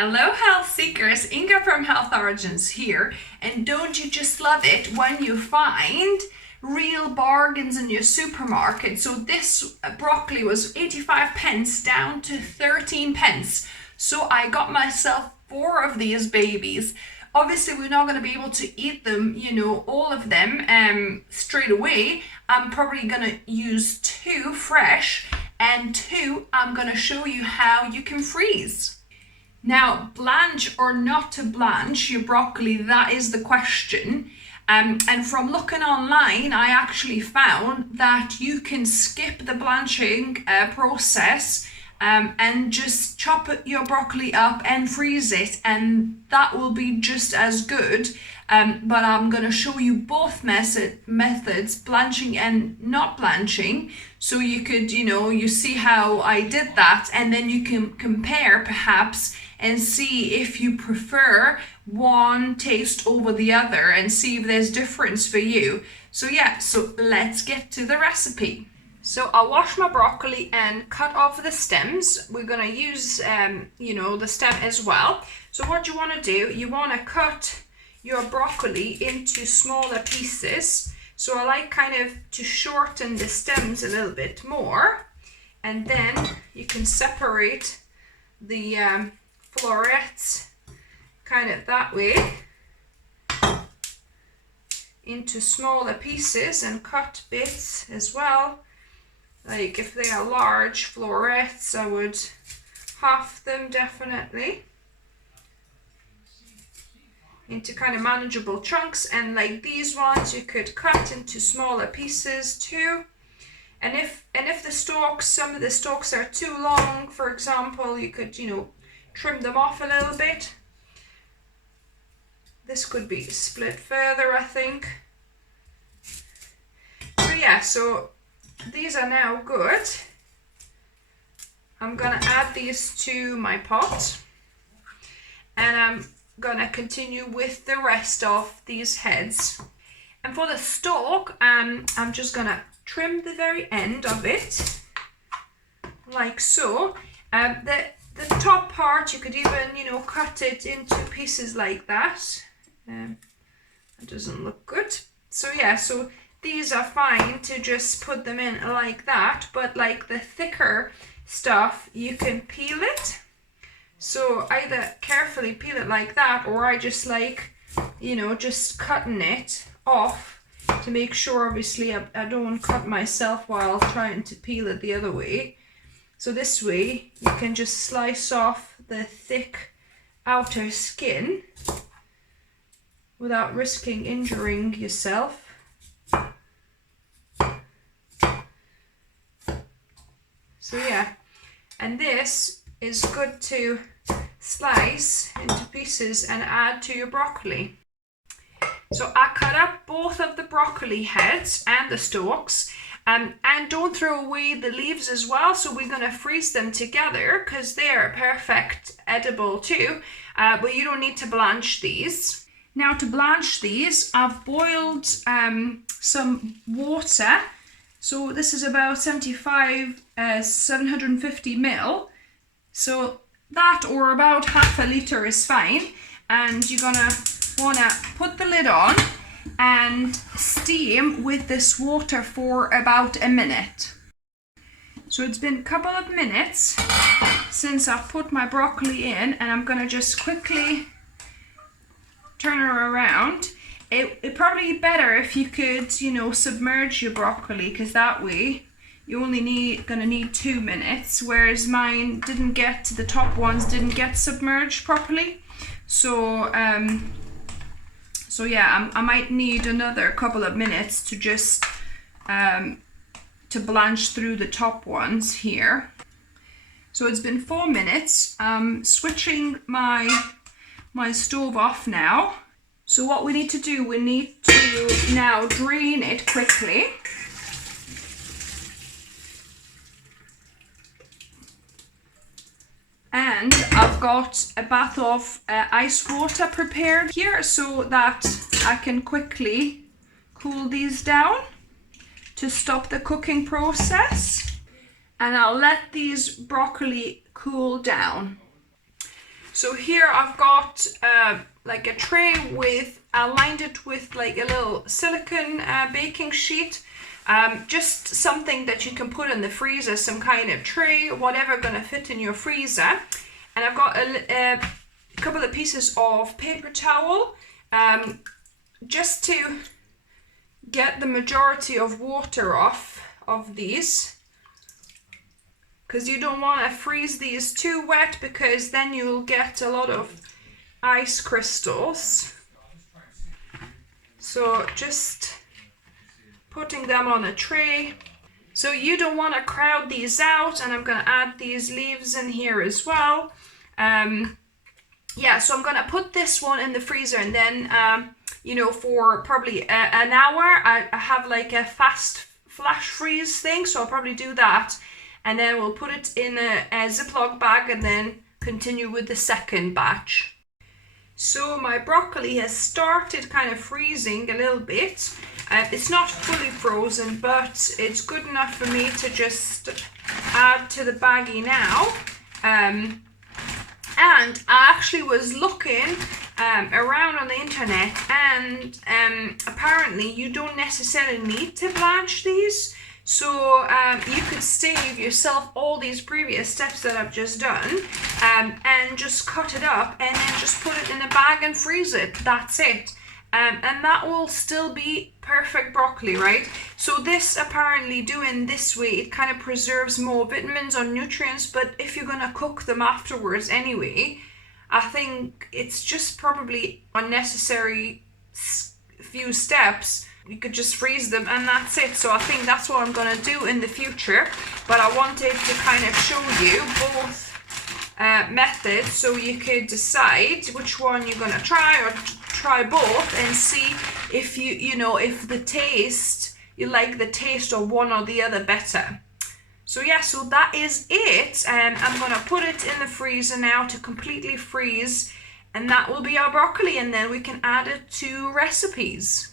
Hello health seekers, Inga from Health Origins here, and don't you just love it when you find real bargains in your supermarket? So this broccoli was 85 pence down to 13 pence. So I got myself 4 of these babies. Obviously we're not going to be able to eat them, all of them straight away. I'm probably going to use 2 fresh and 2 I'm going to show you how you can freeze. Now, blanch or not to blanch your broccoli, that is the question. And from looking online, I actually found that you can skip the blanching process and just chop your broccoli up and freeze it, and that will be just as good. But I'm going to show you both methods, blanching and not blanching, so you could, you see how I did that, and then you can compare perhaps and see if you prefer one taste over the other and see if there's difference for you. So let's get to the recipe. So I'll wash my broccoli and cut off the stems. We're gonna use, the stem as well. So what you wanna do, you wanna cut your broccoli into smaller pieces. So I like kind of to shorten the stems a little bit more. And then you can separate the florets kind of that way into smaller pieces and cut bits as well. Like if they are large florets, I would half them definitely into kind of manageable chunks, and like these ones you could cut into smaller pieces too. And if the stalks, some of the stalks are too long, for example, you could trim them off a little bit. This could be split further, I think. So these are now good. I'm gonna add these to my pot, and I'm gonna continue with the rest of these heads. And for the stalk, I'm just gonna trim the very end of it, like so. The top part, you could even, cut it into pieces like that. That doesn't look good. So these are fine to just put them in like that, but like the thicker stuff, you can peel it. So either carefully peel it like that, or I just like, just cutting it off to make sure, obviously, I don't cut myself while trying to peel it the other way. So this way, you can just slice off the thick outer skin without risking injuring yourself. So and this is good to slice into pieces and add to your broccoli. So I cut up both of the broccoli heads and the stalks, and don't throw away the leaves as well. So we're going to freeze them together because they're perfect edible too, but you don't need to blanch these. Now to blanch these, I've boiled some water. So this is about 750 ml. So that, or about half a litre, is fine. And you're gonna wanna put the lid on and steam with this water for about a minute. So it's been a couple of minutes since I've put my broccoli in, and I'm gonna just quickly turn her around. It'd probably be better if you could, submerge your broccoli, because that way you only gonna need 2 minutes, whereas mine didn't get, the top ones didn't get submerged properly. So I might need another couple of minutes to just to blanch through the top ones here. So it's been 4 minutes. I'm switching my stove off now. So what we need to do, we need to now drain it quickly. And I've got a bath of ice water prepared here so that I can quickly cool these down to stop the cooking process. And I'll let these broccoli cool down. So here I've got like a tray with, I lined it with like a little silicone baking sheet. Just something that you can put in the freezer, some kind of tray, whatever gonna fit in your freezer. And I've got a couple of pieces of paper towel, just to get the majority of water off of these, because you don't want to freeze these too wet, because then you'll get a lot of ice crystals. So just putting them on a tray. So you don't want to crowd these out, and I'm going to add these leaves in here as well. Yeah, so I'm going to put this one in the freezer, and then you know, for probably an hour. I have like a fast flash freeze thing, so I'll probably do that, and then we'll put it in a Ziploc bag and then continue with the second batch. So my broccoli has started kind of freezing a little bit. It's not fully frozen, but it's good enough for me to just add to the baggie now. And I actually was looking around on the internet, and apparently you don't necessarily need to blanch these. So you could save yourself all these previous steps that I've just done, and just cut it up and then just put it in a bag and freeze it. That's it. And that will still be perfect broccoli, right? So this, apparently doing this way, it kind of preserves more vitamins or nutrients, but if you're going to cook them afterwards anyway, I think it's just probably unnecessary few steps. You could just freeze them and that's it. So I think that's what I'm going to do in the future, but I wanted to kind of show you both methods, so you could decide which one you're going to try, or try both and see if you know, if the taste, you like the taste of one or the other better. So yeah, so that is it, and I'm going to put it in the freezer now to completely freeze, and that will be our broccoli, and then we can add it to recipes.